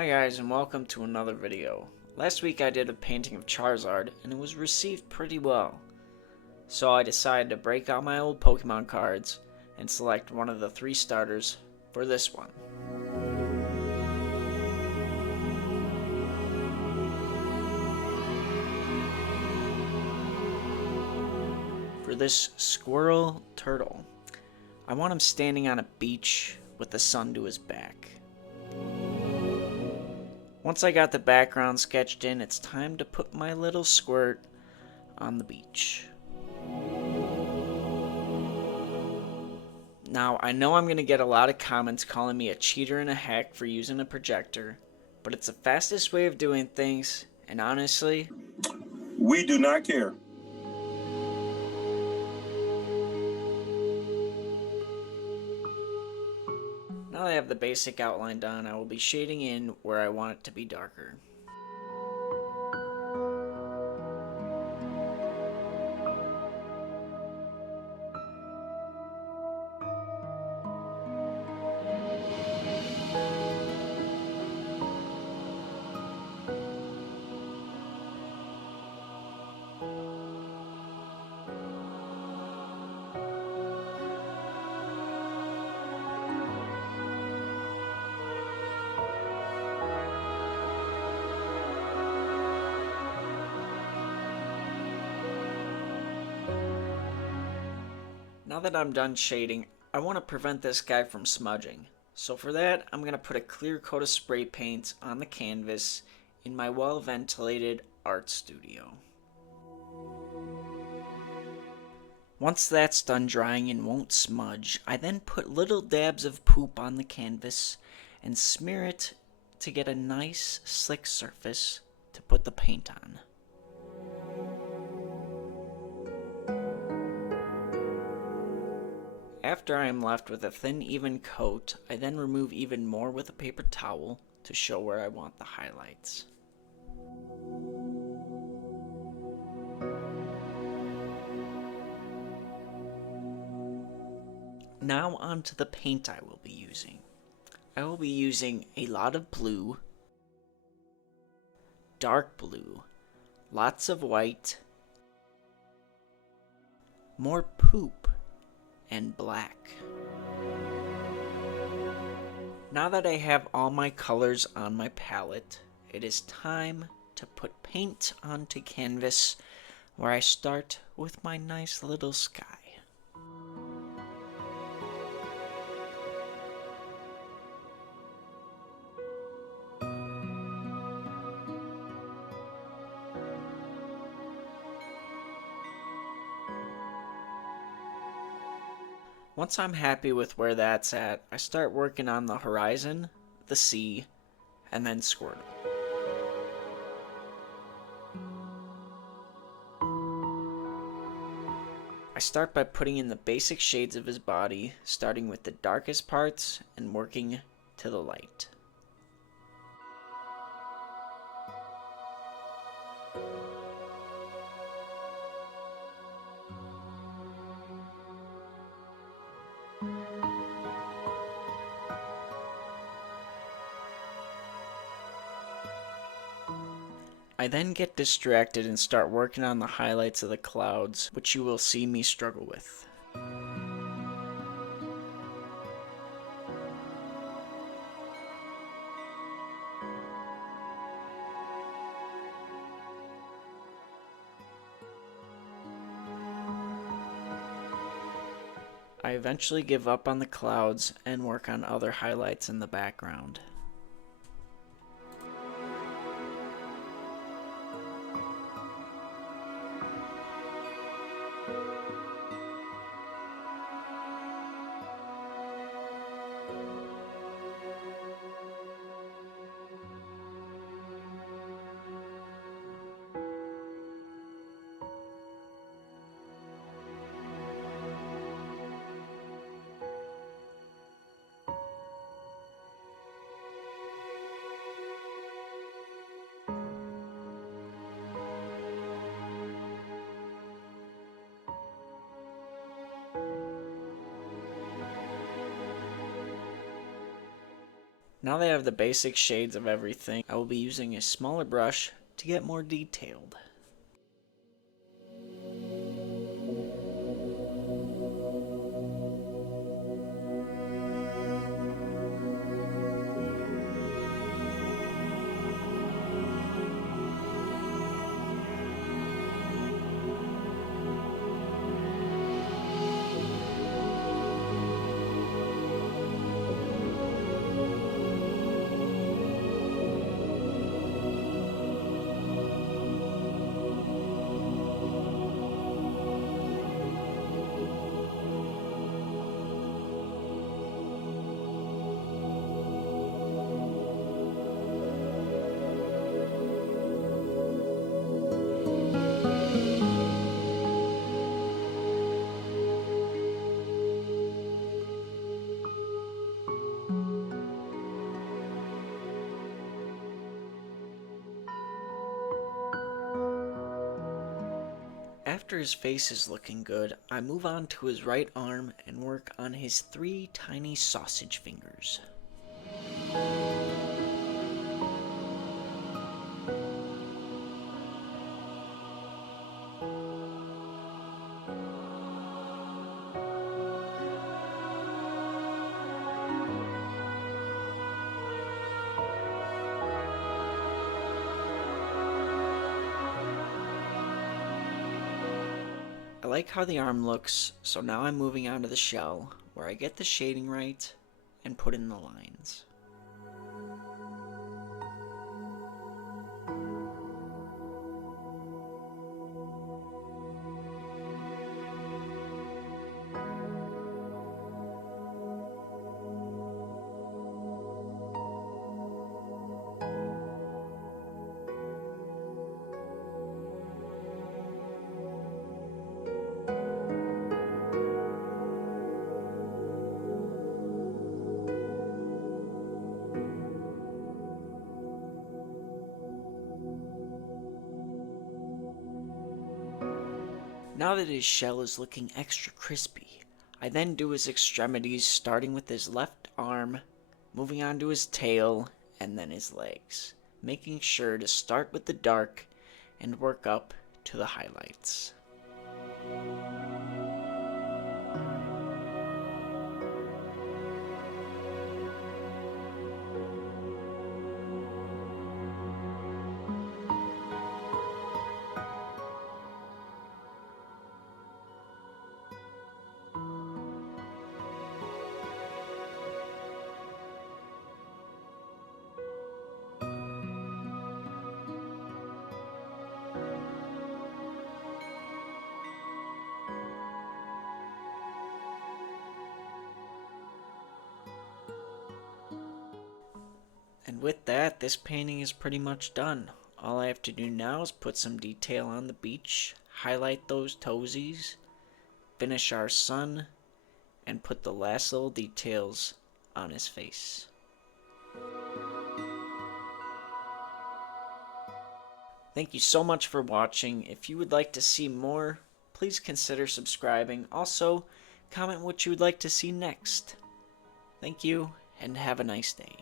Hi guys, and welcome to another video. Last week I did a painting of Charizard and it was received pretty well. So I decided to break out my old Pokemon cards and select one of the 3 starters for this one. For this Squirtle Turtle, I want him standing on a beach with the sun to his back. Once I got the background sketched in, it's time to put my little squirt on the beach. Now, I know I'm going to get a lot of comments calling me a cheater and a hack for using a projector, but it's the fastest way of doing things, and honestly, we do not care. Now that I have the basic outline done, I will be shading in where I want it to be darker. Now that I'm done shading, I want to prevent this guy from smudging. So for that, I'm going to put a clear coat of spray paint on the canvas in my well-ventilated art studio. Once that's done drying and won't smudge, I then put little dabs of poop on the canvas and smear it to get a nice slick surface to put the paint on. After I am left with a thin, even coat, I then remove even more with a paper towel to show where I want the highlights. Now onto the paint I will be using. I will be using a lot of blue, dark blue, lots of white, more poop, and black. Now that I have all my colors on my palette, it is time to put paint onto canvas, where I start with my nice little sky. Once I'm happy with where that's at, I start working on the horizon, the sea, and then Squirtle. I start by putting in the basic shades of his body, starting with the darkest parts and working to the light. I then get distracted and start working on the highlights of the clouds, which you will see me struggle with. I eventually give up on the clouds and work on other highlights in the background. Now that I have the basic shades of everything, I will be using a smaller brush to get more detailed. After his face is looking good, I move on to his right arm and work on his 3 tiny sausage fingers. I like how the arm looks, so now I'm moving on to the shell, where I get the shading right and put in the lines. Now that his shell is looking extra crispy, I then do his extremities, starting with his left arm, moving on to his tail, and then his legs, making sure to start with the dark and work up to the highlights. And with that, this painting is pretty much done. All I have to do now is put some detail on the beach, highlight those toesies, finish our sun, and put the last little details on his face. Thank you so much for watching. If you would like to see more, please consider subscribing. Also, comment what you would like to see next. Thank you, and have a nice day.